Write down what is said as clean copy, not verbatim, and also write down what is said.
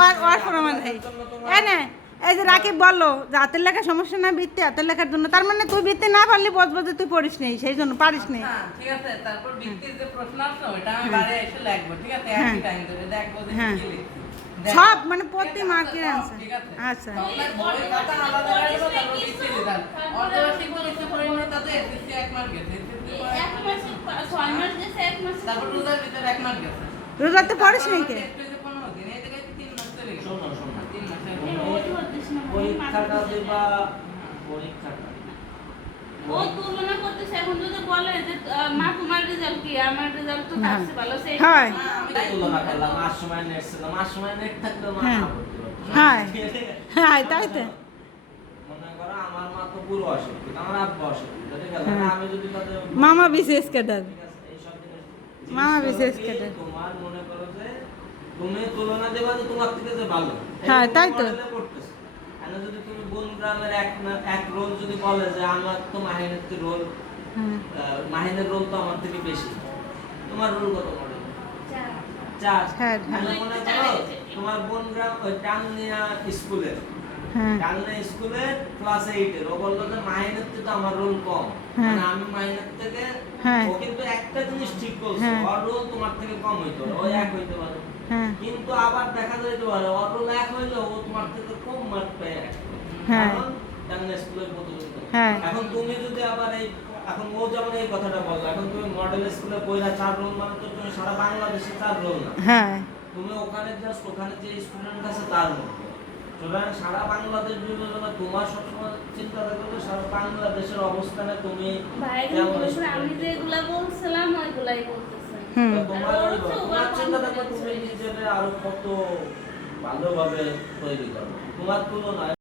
ওর প্রমাণ নেই না। এই যে রাকিব বললো যে হাতের লেখা সমস্যা না, বৃত্তি হাতের লেখার জন্য, তার মানে তুই বৃত্তি না পারলি বলবো যে তুই পড়িস নেই, সেই জন্য পারিস নেই। ঠিক আছে, তারপর বৃত্তির যে প্রশ্ন আছে ওটা আমি বাড়ি এসে লিখবো, ঠিক আছে, একই টাইম ধরে দেখবো যে কি লিখছি সব মানে প্রতি মার্কের আনসার। আচ্ছা বই খাতা আলাদা রাখবো, তারপর বৃত্তি দিলাম অর্ধবার্ষিক পরীক্ষা পরিণত তো এসএসসি 1 মার্ক গেছে, এক মাসে 6 মাস গেছে, 1 মাস তারপর রোজার ভিতরে 1 মার্ক গেছে। রোজাতে পড়িস নেই কে? 15 দিন এই জায়গায় 3 মাস চলে গেছে। শোনো 3 মাসের পরীক্ষাটা দিবা, পরীক্ষাটা ও তুলনা করতেছে। এখন যদি বলে যে মা তোমার রেজাল্ট কি, আমার রেজাল্ট তো তার চেয়ে ভালো, সেই হয় তুলনা করলাম। আর সময় নেট ছিল, আর সময় নেট থাকলে মা হ্যাঁ হ্যাঁ তাই তো। মনে করো আমার মা তো পুরো অশিক্ষিত, আমার আব্বা অশিক্ষিত, ঠিক আছে, আমি যদি তাদের মামা বিশেষ ক্যাডার, এইসব জিনিস মামা বিশেষ ক্যাডার। তোমার মনে করো যে তুমি তুলনা দেবা যে তোমার থেকে যে ভালো, হ্যাঁ, তাই তো। আর যদি তুমি কোন গ্রামের এক রোল যদি বলে যে আমার তো মাহিনের থেকে রোল, মাহিনের রোল তো আমার থেকে বেশি, তোমার রোল কত পড়ে? 4। মনে করো তোমার বোন গ্রাম ওই টাঙ্গিয়া স্কুলে, টাঙ্গিয়া স্কুলে ক্লাস 8 এর, ও বললো যে মাহিনের থেকে তো আমার রোল কম, মানে আমি মাহিনের থেকে, ও কিন্তু একটা জিনিস ঠিক বলছে, ওর রোল তোমার থেকে কম হইতো, ও এক হইতে পারে, কিন্তু আবার দেখা যাইতে পারে ওর রোল এক হইলো ও তোমার থেকে কম মার্ক পেয়ে, কারণ টাঙ্গিয়া স্কুলের প্রতিযোগিতা। এখন তুমি যদি আবার এই, এখন ও যেমন এই কথাটা বললো, এখন তুমি মডেল স্কুলে পড়া 4 রোল, মানে তো তুমি সারা বাংলাদেশে 4 রোল না, তুমি ওখানে জাস্ট ওখানে যে স্টুডেন্ট আছে তার মধ্যে, সুতরাং সারা বাংলাদেশ বিবেচনা তোমার সবসময় চিন্তা রাখবে সারা বাংলাদেশের অবস্থানে তুমি আমি যেগুলা বলছিলাম ওইগুলাই বলতেছেন। তোমার চিন্তা থাকবে তুমি নিজেকে আরো কত ভালোভাবে তৈরি করবে, তোমার তুলনায়